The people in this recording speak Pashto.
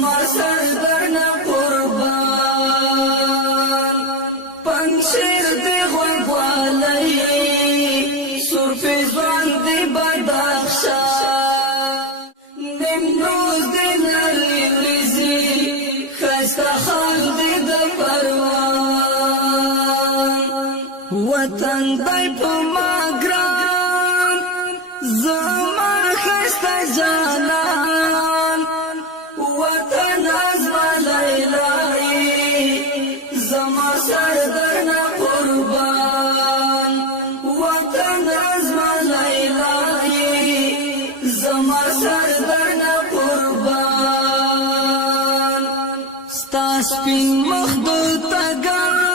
زما سردرنا قربان پنشیر دی غوالي سور فیضوان دی بدخشا نمروز دی نری ریزی خستا خاک دی دی پروان وطن دی پا ما گران زمان خستا جانان وطن ازما لیلائی زما سردرنا قربان وطن ازما لیلائی زما سردرنا قربان ستا سپین مخدو تگان